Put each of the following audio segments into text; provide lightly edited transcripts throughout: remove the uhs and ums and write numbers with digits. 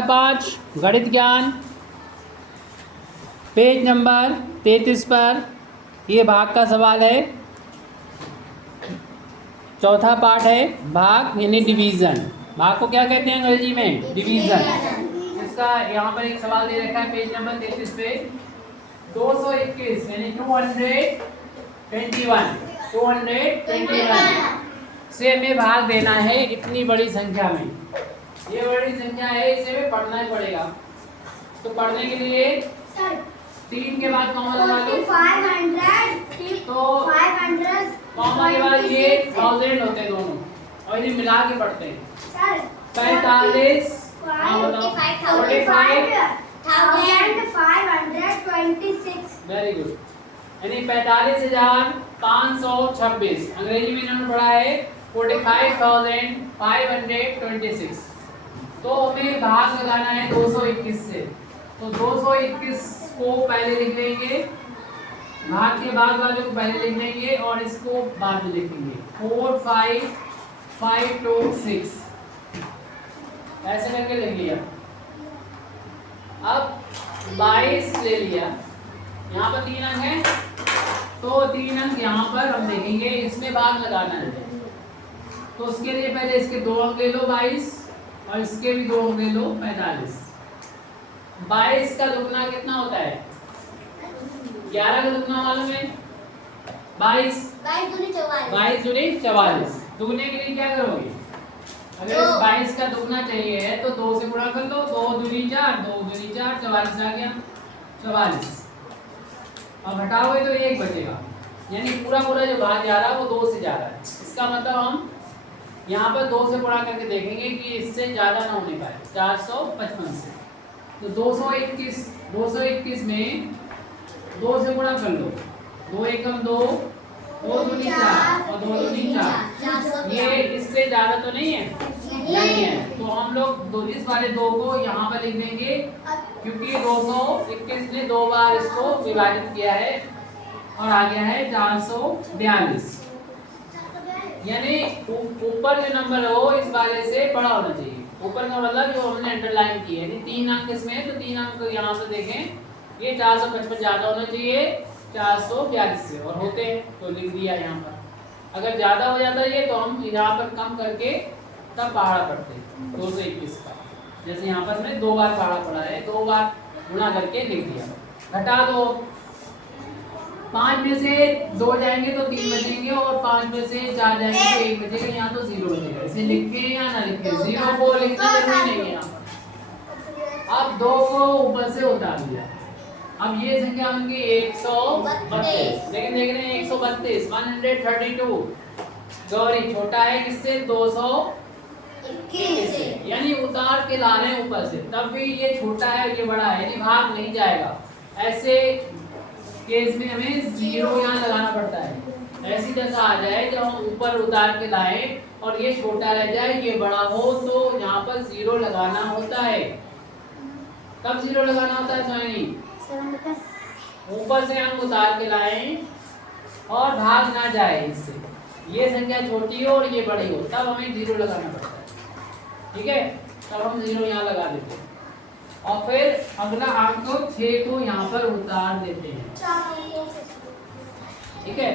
5 गणित ज्ञान page number 33 पर ये भाग का सवाल है। चौथा पार्ट है भाग यानी डिवीज़न। भाग को क्या कहते हैं अंग्रेजी में? डिवीज़न। इसका यहाँ पर एक सवाल दे रखा है पेज नंबर 33 पे 221 यानी 221 से हमें भाग देना है इतनी बड़ी संख्या में। ये बड़ी संख्या है, इसे हमें पढ़ना ही पड़ेगा। तो पढ़ने के लिए 3 के बाद कॉमा लगा लो। 500 तो 500 कॉमा के बाद ये 1000 होते हैं दोनों, और इन्हें मिला के पढ़ते हैं। 45 45,526 वेरी गुड, यानी 45,526। अंग्रेजी में इन्होंने पढ़ा है 45,526। तो हमें भाग लगाना है 221 से। तो 221 को पहले लिख लेंगे, भाग के बाद वाले को पहले लिख लेंगे और इसको बाद में लिखेंगे। 45526 ऐसे करके लिख लिया। अब 22 ले लिया, यहाँ पर 3 अंक है तो 3 अंक यहाँ पर हम देखेंगे, इसमें भाग लगाना है। तो उसके लिए पहले इसके 2 अंक ले लो 22, और इसके भी 2 अंक ले लो 45। 22 का दुगना कितना होता है? 11 का दुगना मालूम है? 22 दूनी 44। दुगने के लिए क्या करोगे? अगर इस 22 का दुगना चाहिए है तो 2 से गुणा कर लो। 2 दूनी 4, 2 दूनी 4, 44 आ गया 44। अब हटाओगे तो 1 बचेगा, यानी पूरा जो भाग जा रहा है वो 2 से जा रहा है। इसका मतलब हम यहाँ पर 2 से गुणा करके देखेंगे कि इससे ज़्यादा ना होने पाए। 455 से तो 221 में 2 से गुणा कर लो। 2 एकम 2, 2 दूनी 4 और 2 दूनी 4। ये इससे ज़्यादा तो नहीं है? नहीं है। तो हम लोग इस वाले 2 को यहाँ पर लिख देंगे, क्योंकि 221 ने 2 बार इसको विभाजित किया है और आ गया है 442। यानी ऊपर जो नंबर हो इस वाले से बड़ा होना चाहिए। ऊपर का मतलब जो हमने अंडरलाइन की है, 3 अंक इसमें, तो 3 अंक यहाँ से देखें, ये 455 ज़्यादा होना चाहिए 442 से, और होते हैं तो लिख दिया यहाँ पर। अगर ज़्यादा हो जाता है तो हम यहाँ पर कम करके तब पहाड़ा पढ़ते हैं 221 का। जैसे यहाँ पर हमने 2 बार पहाड़ा पढ़ा है, 2 बार गुणा करके लिख दिया। घटा दो, 5 में से 2 जाएंगे तो 3 बचेंगे, और 5 में से 4 जाएंगे तो 1 बचेगा, यहाँ तो 0 बचेगा। इसे लिखे या ना लिखे, 0 को लिखना जरूरी नहीं है यहाँ पर। अब 2 को ऊपर से उतार दिया। अब ये संख्या बन गई 132, लेकिन देख रहे हैं 132 132 गौरी छोटा है किससे? 221 से, यानी उतार के ला रहे हैं ऊपर से, तब भी ये छोटा है और ये बड़ा है, यानी भाग नहीं जाएगा। ऐसे केस में हमें 0 यहाँ लगाना पड़ता है। ऐसी दशा आ जाए जब हम ऊपर उतार के लाए और ये छोटा रह जाए, ये बड़ा हो, तो यहाँ पर 0 लगाना होता है। कब 0 लगाना होता है सोनी? ऊपर से हम उतार के लाएं और भाग ना जाए इससे, ये संख्या छोटी हो और ये बड़ी हो, तब हमें 0 लगाना पड़ता है। ठीक है, तब हम 0 यहाँ लगा देते हैं, और फिर अगला अंक 6 को यहाँ पर उतार देते हैं। ठीक है,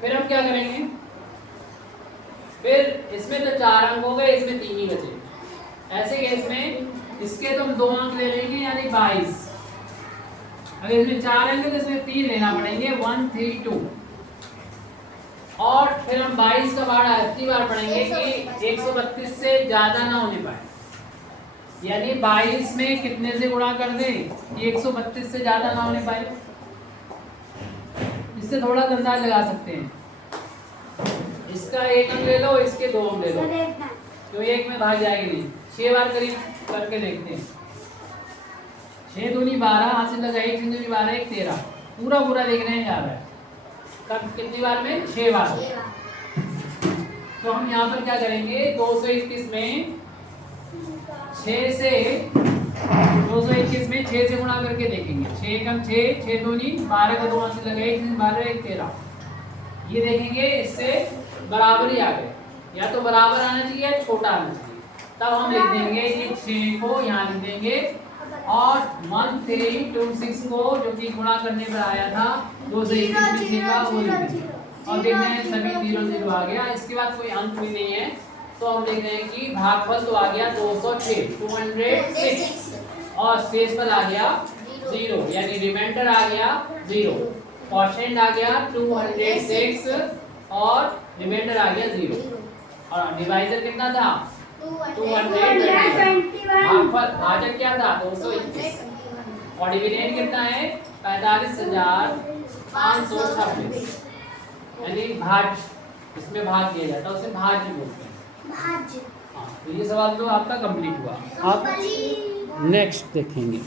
फिर हम क्या करेंगे? फिर इसमें तो 4 अंक हो गए, इसमें 3 ही बचे। ऐसे केस में इसके तो हम 2 अंक ले लेंगे, यानी 22। अगर इसमें 4 अंक है तो इसमें 3 लेना पड़ेंगे, 1 3 2। और फिर हम 22 का पहाड़ा इतनी बार पढ़ेंगे कि 132 से ज़्यादा ना होने पाए। यानी 22 में कितने से गुणा कर दें कि 132 से ज़्यादा ना होने पाए। इससे थोड़ा अंदाज लगा सकते हैं। इसका 1 अंक ले लो, इसके 2 अंक ले लो, तो 1 में भाग जाएगी नहीं। 6 बार करीब करके देखते हैं। 6 दूनी 12, हाथ से लगा 1 दूनी 12 1 13, पूरा देखने में जा रहा है। कब कितनी बार में? 6 बार। तो हम यहाँ पर क्या करेंगे? 221 में 6 से 221 में 6 से गुणा करके देखेंगे। 6 एकम 6, 6 दूनी 12 का 2 हाथ से लगा 1 12 1 13। ये देखेंगे इससे बराबर ही आ गए, या तो बराबर आना चाहिए या छोटा आना चाहिए। तब हम लिख देंगे ये 6 को यहाँ लिख देंगे और 1326 को जो कि गुणा करने पर आया था 2 से 21 का वो लिख देंगे और देखते हैं सभी 0 0 आ गया। इसके बाद कोई अंक भी नहीं है तो हम देख रहे हैं कि भागफल तो आ गया 206 206 और शेष पद आ गया 0 यानी रिमाइंडर आ गया 0, क्वोशिएंट आ गया 206 और रिमाइंडर आ गया 0 और डिवाइजर कितना था 221। भागफल भाजक क्या था 221 और डिविडेंड कितना है 45,526 यानी भाज्य इसमें भाग दिया जाता है उसे भाज्य बोलते हैं। भाज्य। हाँ तो ये सवाल तो आपका कंप्लीट हुआ। आप नेक्स्ट देखेंगे।